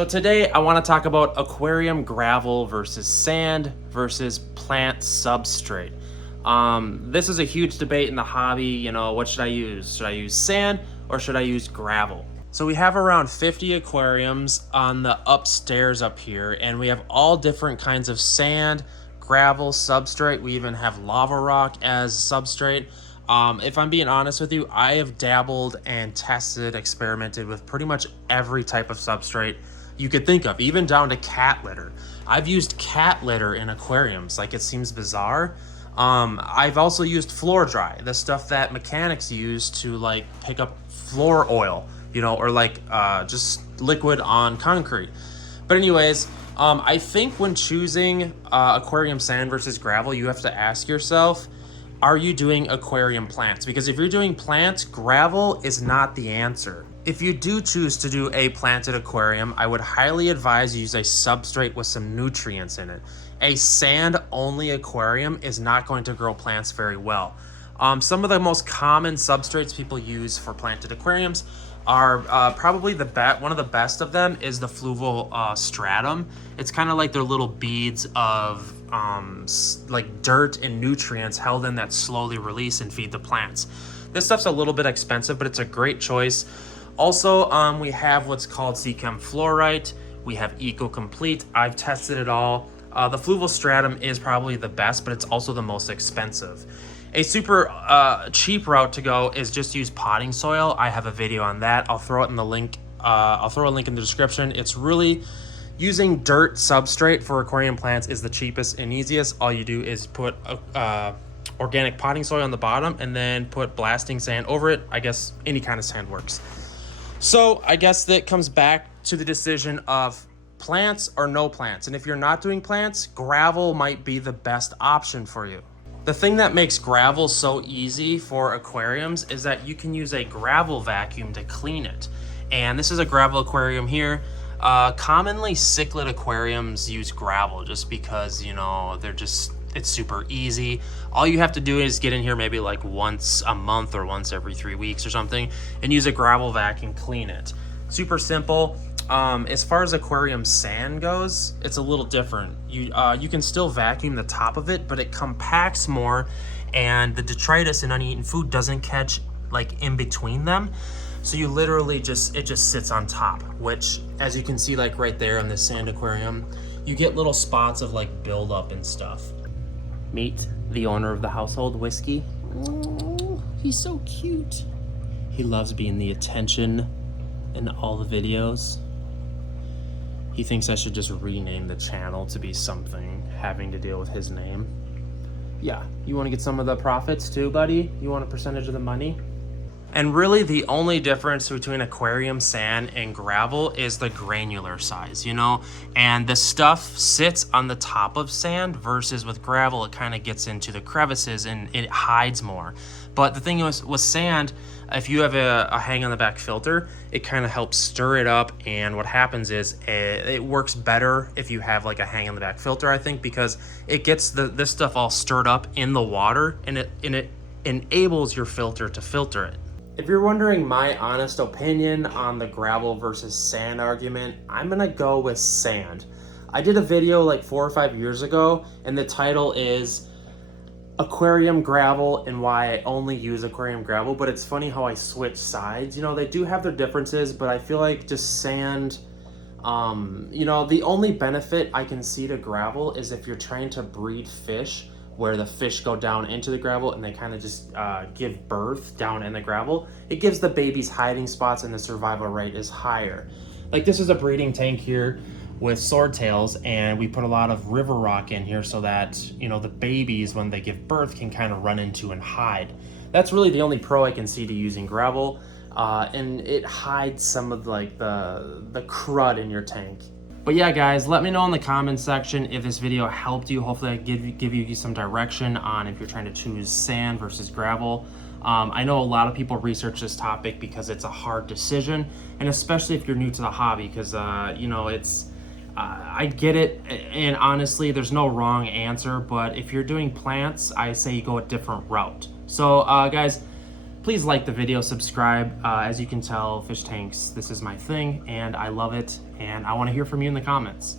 So today I want to talk about aquarium gravel versus sand versus plant substrate. This is a huge debate in the hobby. You know, what should I use? Should I use sand or should I use gravel? So we have around 50 aquariums on the upstairs up here, and we have all different kinds of sand, gravel, substrate. We even have lava rock as substrate. If I'm being honest with you, I have dabbled and tested, experimented with pretty much every type of substrate you could think of, even down to cat litter. I've used cat litter in aquariums. Like, it seems bizarre. I've also used floor dry, the stuff that mechanics use to like pick up floor oil, you know, or like just liquid on concrete. But anyways, I think when choosing aquarium sand versus gravel, you have to ask yourself, are you doing aquarium plants? Because if you're doing plants, gravel is not the answer. If you do choose to do a planted aquarium, I would highly advise you use a substrate with some nutrients in it. A sand-only aquarium is not going to grow plants very well. Some of the most common substrates people use for planted aquariums are probably one of the best of them is the fluval stratum. It's kind of like their little beads of like dirt and nutrients held in that slowly release and feed the plants. This stuff's a little bit expensive, but it's a great choice. Also, we have what's called Seachem fluorite. We have Eco Complete. I've tested it all. The fluval stratum is probably the best, but it's also the most expensive. A super cheap route to go is just use potting soil. I have a video on that. I'll throw it in the link. I'll throw a link in the description. It's really using dirt substrate for aquarium plants is the cheapest and easiest. All you do is put organic potting soil on the bottom and then put blasting sand over it. I guess any kind of sand works. So I guess that comes back to the decision of plants or no plants. And if you're not doing plants, gravel might be the best option for you. The thing that makes gravel so easy for aquariums is that you can use a gravel vacuum to clean it. And this is a gravel aquarium here. Commonly cichlid aquariums use gravel just because, you know, it's super easy. All you have to do is get in here maybe like once a month or once every 3 weeks or something and use a gravel vac and clean it. Super simple. As far as aquarium sand goes, it's a little different. You can still vacuum the top of it, but it compacts more and the detritus and uneaten food doesn't catch like in between them. So you literally it just sits on top, which as you can see like right there in this sand aquarium, you get little spots of like buildup and stuff. Meet the owner of the household, Whiskey. Oh, he's so cute. He loves being the attention in all the videos. He thinks I should just rename the channel to be something having to deal with his name. Yeah, you want to get some of the profits too, buddy? You want a percentage of the money? And really the only difference between aquarium sand and gravel is the granular size, you know? And the stuff sits on the top of sand versus with gravel, it kind of gets into the crevices and it hides more. But the thing is with sand, if you have a hang on the back filter, it kind of helps stir it up. And what happens is it works better if you have like a hang on the back filter, I think, because it gets this stuff all stirred up in the water and it enables your filter to filter it. If you're wondering my honest opinion on the gravel versus sand argument, I'm gonna go with sand. I did a video like 4 or 5 years ago, and the title is Aquarium Gravel and Why I Only Use Aquarium Gravel, but it's funny how I switch sides. You know, they do have their differences, but I feel like just sand, you know, the only benefit I can see to gravel is if you're trying to breed fish where the fish go down into the gravel and they kind of just give birth down in the gravel. It gives the babies hiding spots and the survival rate is higher. Like, this is a breeding tank here with swordtails, and we put a lot of river rock in here so that, you know, the babies, when they give birth, can kind of run into and hide. That's really the only pro I can see to using gravel, and it hides some of like the crud in your tank. But yeah, guys, let me know in the comments section if this video helped you. Hopefully I give you some direction on if you're trying to choose sand versus gravel. I know a lot of people research this topic because it's a hard decision, and especially if you're new to the hobby, because you know, I get it, and honestly there's no wrong answer, but if you're doing plants, I say you go a different route. So guys, Please like the video, subscribe. As you can tell, fish tanks, this is my thing, and I love it, and I want to hear from you in the comments.